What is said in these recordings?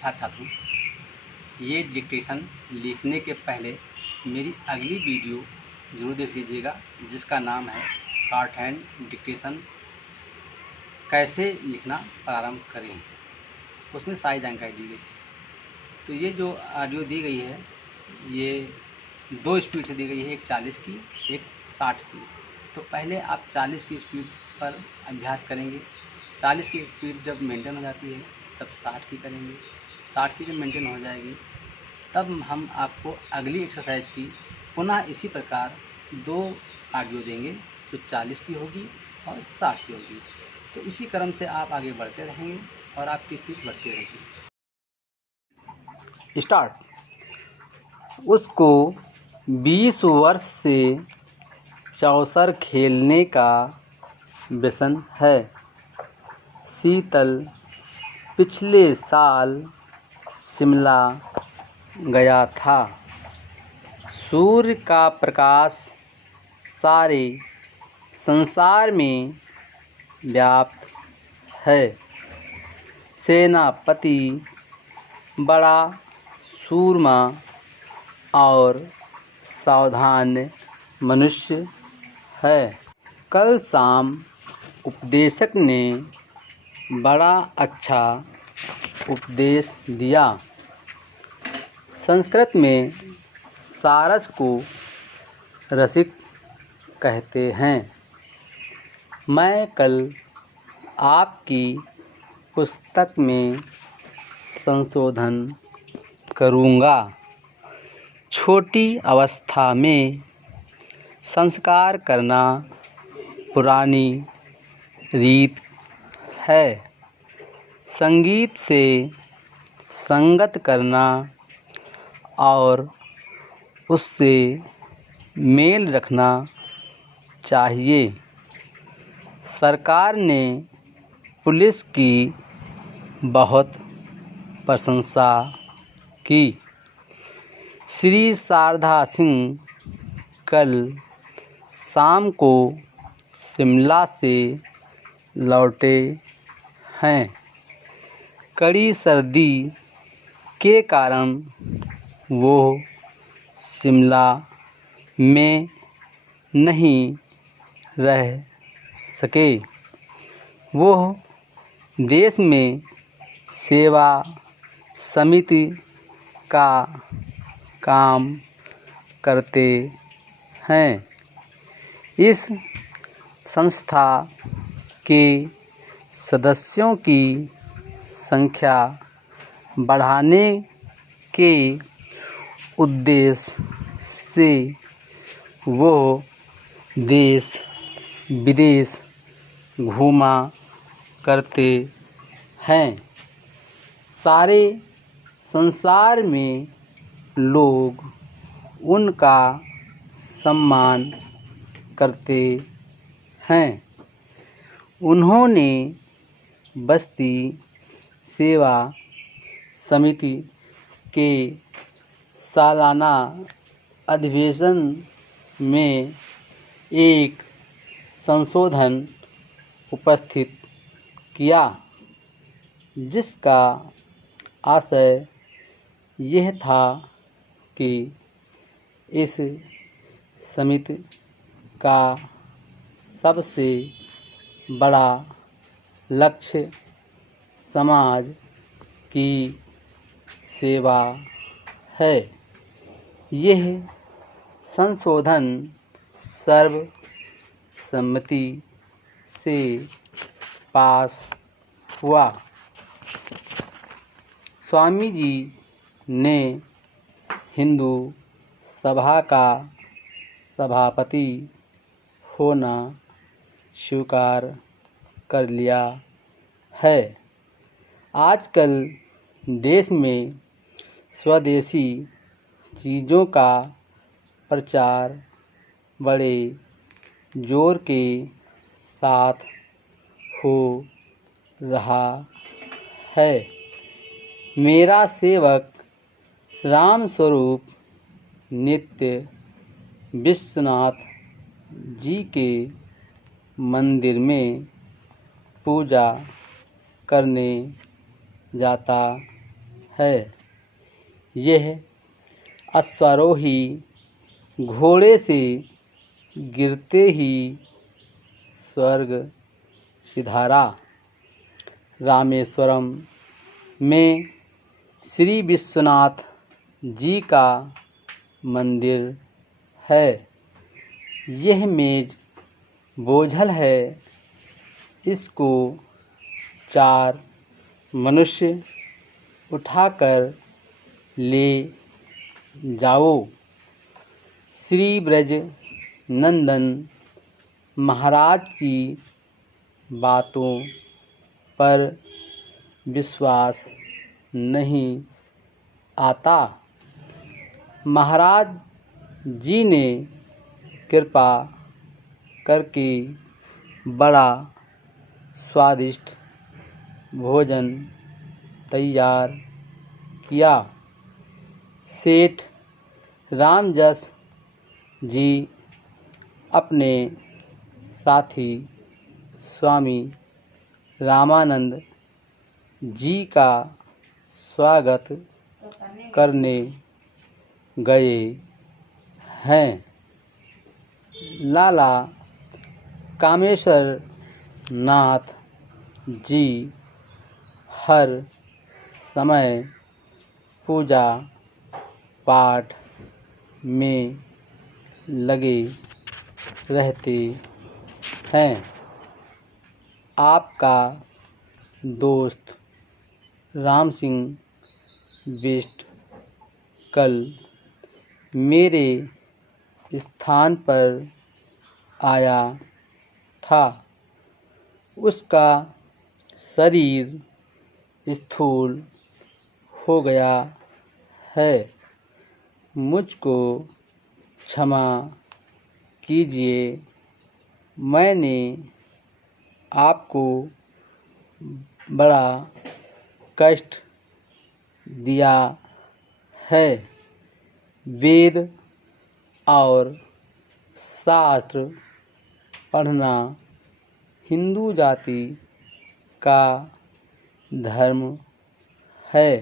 छात्र छात्रों, ये डिक्टेशन लिखने के पहले मेरी अगली वीडियो ज़रूर देख लीजिएगा, जिसका नाम है शॉर्ट हैंड डिक्टेशन कैसे लिखना प्रारंभ करें। उसमें सारी जानकारी दी गई। तो ये जो ऑडियो दी गई है, ये 2 स्पीड से दी गई है, एक 40 की, एक 60 की। तो पहले आप 40 की स्पीड पर अभ्यास करेंगे। 40 की स्पीड जब मेंटेन हो जाती है तब 60 की करेंगे। 60 की जब मेंटेन हो जाएगी तब हम आपको अगली एक्सरसाइज की पुनः इसी प्रकार 2 ऑडियो देंगे, जो 40 की होगी और 60 की होगी। तो इसी क्रम से आप आगे बढ़ते रहेंगे और आपकी स्पीड बढ़ती रहेगी। स्टार्ट। उसको 20 वर्ष से चौसर खेलने का व्यसन है। शीतल पिछले साल शिमला गया था। सूर्य का प्रकाश सारे संसार में व्याप्त है। सेनापति बड़ा सूरमा और सावधान मनुष्य है। कल शाम उपदेशक ने बड़ा अच्छा उपदेश दिया। संस्कृत में सारस को रसिक कहते हैं। मैं कल आपकी पुस्तक में संशोधन करूँगा। छोटी अवस्था में संस्कार करना पुरानी रीत है। संगीत से संगत करना और उससे मेल रखना चाहिए। सरकार ने पुलिस की बहुत प्रशंसा की। श्री शारदा सिंह कल शाम को शिमला से लौटे हैं। कड़ी सर्दी के कारण वो शिमला में नहीं रह सके। वो देश में सेवा समिति का काम करते हैं। इस संस्था के सदस्यों की संख्या बढ़ाने के उद्देश्य से वो देश विदेश घूमा करते हैं। सारे संसार में लोग उनका सम्मान करते हैं। उन्होंने बस्ती सेवा समिति के सालाना अधिवेशन में एक संशोधन उपस्थित किया, जिसका आशय यह था कि इस समिति का सबसे बड़ा लक्ष्य समाज की सेवा है। यह संशोधन सर्वसम्मति से पास हुआ। स्वामी जी ने हिंदू सभा का सभापति होना स्वीकार कर लिया है। आजकल देश में स्वदेशी चीज़ों का प्रचार बड़े जोर के साथ हो रहा है। मेरा सेवक रामस्वरूप नित्य विश्वनाथ जी के मंदिर में पूजा करने जाता है। यह अश्वारोही घोड़े से गिरते ही स्वर्ग सिधारा। रामेश्वरम में श्री विश्वनाथ जी का मंदिर है। यह मेज बोझल है। इसको 4 मनुष्य उठाकर ले जाओ। श्री ब्रज नंदन महाराज की बातों पर विश्वास नहीं आता। महाराज जी ने कृपा करके बड़ा स्वादिष्ट भोजन तैयार किया। सेठ रामजस जी अपने साथी स्वामी रामानंद जी का स्वागत करने गए हैं। लाला कामेश्वर नाथ जी हर समय पूजा पाठ में लगे रहते हैं। आपका दोस्त राम सिंह बिष्ट कल मेरे स्थान पर आया था। उसका शरीर स्थूल हो गया है। मुझको क्षमा कीजिए। मैंने आपको बड़ा कष्ट दिया है। वेद और शास्त्र पढ़ना हिंदू जाति का धर्म है।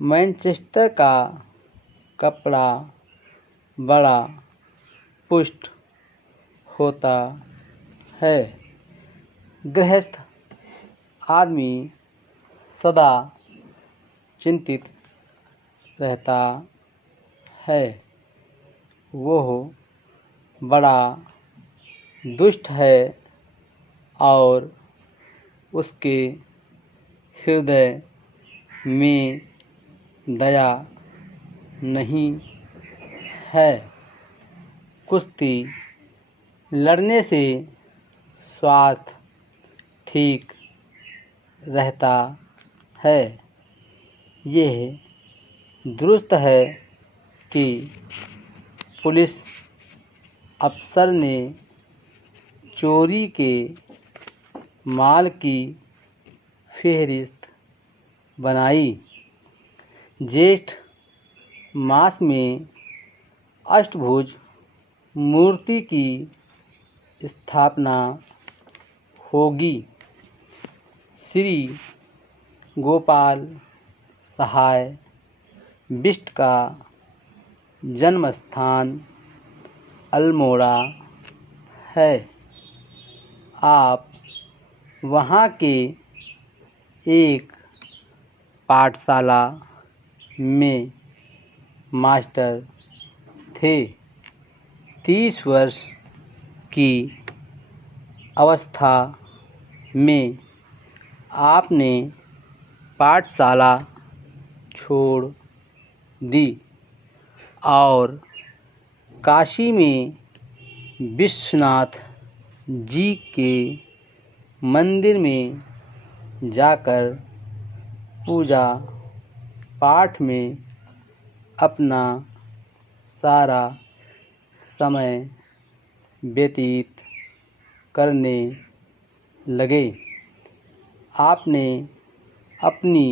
मैनचेस्टर का कपड़ा बड़ा पुष्ट होता है। गृहस्थ आदमी सदा चिंतित रहता है। वह बड़ा दुष्ट है और उसके हृदय में दया नहीं है। कुश्ती लड़ने से स्वास्थ्य ठीक रहता है। यह दुरुस्त है कि पुलिस अफसर ने चोरी के माल की फेहरिस्त बनाई। ज्येष्ठ मास में अष्टभुज मूर्ति की स्थापना होगी। श्री गोपाल सहाय बिष्ट का जन्म स्थान अल्मोड़ा है। आप वहाँ के एक पाठशाला में मास्टर थे। 30 वर्ष की अवस्था में आपने पाठशाला छोड़ दी और काशी में विश्वनाथ जी के मंदिर में जाकर पूजा पाठ में अपना सारा समय व्यतीत करने लगे। आपने अपनी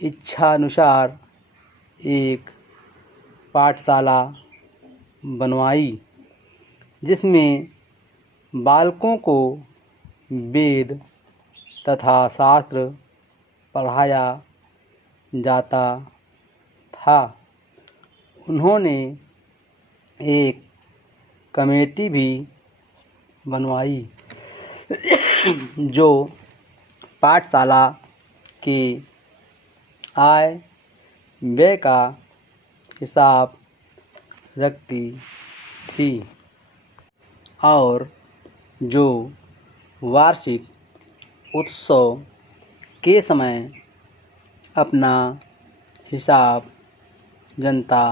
इच्छानुसार एक पाठशाला बनवाई जिसमें बालकों को वेद तथा शास्त्र पढ़ाया जाता था। उन्होंने एक कमेटी भी बनवाई जो पाठशाला के आय व्यय का हिसाब रखती थी और जो वार्षिक उत्सव के समय अपना हिसाब जनता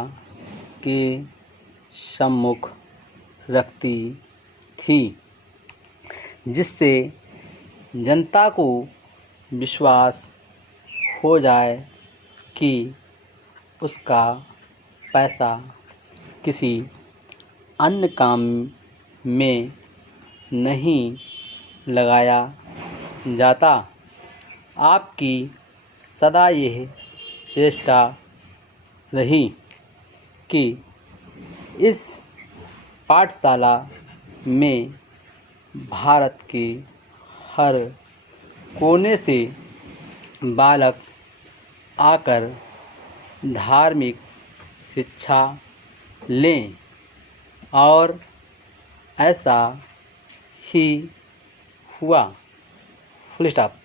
के सम्मुख रखती थी, जिससे जनता को विश्वास हो जाए कि उसका पैसा किसी अन्य काम में नहीं लगाया जाता। आपकी सदा यह चेष्टा रही कि इस पाठशाला में भारत के हर कोने से बालक आकर धार्मिक शिक्षा लें और ऐसा ही हुआ। Full stop.